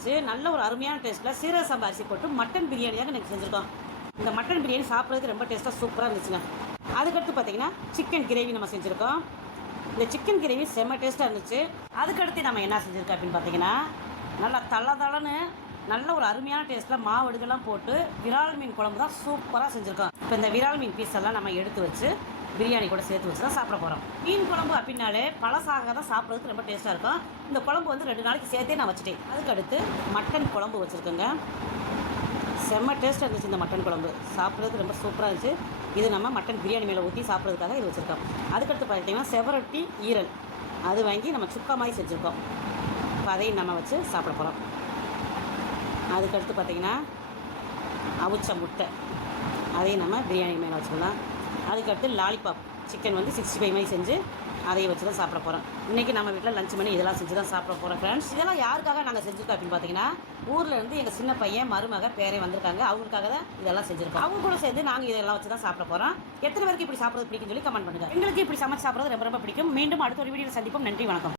வச்சு நல்ல ஒரு அருமையான டேஸ்ட்டில் சீரக சம்பா அரிசி போட்டு மட்டன் பிரியாணியாக எனக்கு செஞ்சுருக்கோம். இந்த மட்டன் பிரியாணி சாப்பிட்றதுக்கு ரொம்ப டேஸ்ட்டாக சூப்பராக இருந்துச்சுங்க. அதுக்கடுத்து பார்த்திங்கன்னா சிக்கன் கிரேவி நம்ம செஞ்சுருக்கோம். இந்த சிக்கன் கிரேவி செம்ம டேஸ்ட்டாக இருந்துச்சு. அதுக்கடுத்து நம்ம என்ன செஞ்சுருக்கோம் அப்படின்னு பார்த்திங்கன்னா, நல்லா தளன்னு நல்ல ஒரு அருமையான டேஸ்ட்டில் மாவடுகள்லாம் போட்டு விரால் மீன் குழம்பு தான் சூப்பராக செஞ்சுருக்கோம். இப்போ இந்த விரால் மீன் பீஸ் எல்லாம் நம்ம எடுத்து வச்சு பிரியாணி கூட சேர்த்து வச்சு தான் சாப்பிட போகிறோம். மீன் குழம்பு அப்படின்னாலே பழசாக தான் சாப்பிட்றதுக்கு ரொம்ப டேஸ்ட்டாக இருக்கும். இந்த குழம்பு வந்து 2 நாளைக்கு சேர்த்தே நான் வச்சுட்டேன். அதுக்கடுத்து மட்டன் குழம்பு வச்சுருக்கேங்க. செம்ம டேஸ்ட்டாக இருந்துச்சு. இந்த மட்டன் குழம்பு சாப்பிட்றதுக்கு ரொம்ப சூப்பராக இருந்துச்சு. இது நம்ம மட்டன் பிரியாணி மேலே ஊற்றி சாப்பிட்றதுக்காக இது வச்சுருக்கோம். அதுக்கடுத்து பார்த்திங்கன்னா செவரொட்டி ஈரல் அது வாங்கி நம்ம சுக்கா மாதிரி செஞ்சுருக்கோம். இப்போ அதையும் நம்ம வச்சு சாப்பிட போகிறோம். அதுக்கடுத்து பார்த்திங்கன்னா அவிச்ச முட்டை அதையும் நம்ம பிரியாணி மேலே வச்சுக்கலாம். அதுக்கடுத்து லாலிபாப் சிக்கன் வந்து 65 மாதிரி செஞ்சு அதையை வச்சு தான் சாப்பிட போகிறோம். இன்றைக்கி நம்ம வீட்டில் லஞ்ச் பண்ணி இதெல்லாம் செஞ்சு தான் சாப்பிட போகிறோம் ஃப்ரெண்ட்ஸ். இதெல்லாம் யாருக்காக நாங்கள் செஞ்சுருக்கோம் அப்படின்னு பார்த்தீங்கன்னா, ஊரில் இருந்து எங்கள் சின்ன பையன் மருமக பேரே வந்திருக்காங்க. அவங்களுக்காக தான் இதெல்லாம் செஞ்சுருக்கோம். அவங்க கூட சேர்ந்து நாங்கள் இதெல்லாம் வச்சு தான் சாப்பிட போகிறோம். எத்தனை பேருக்கு இப்படி சாப்பிட்றது பிடிக்குன்னு சொல்லி கமெண்ட் பண்ணுங்கள். எங்களுக்கு இப்படி சமைச்சு சாப்பிட்றது ரொம்ப ரொம்ப பிடிக்கும். மீண்டும் அடுத்த ஒரு வீடியோவில் சந்திப்போம். நன்றி, வணக்கம்.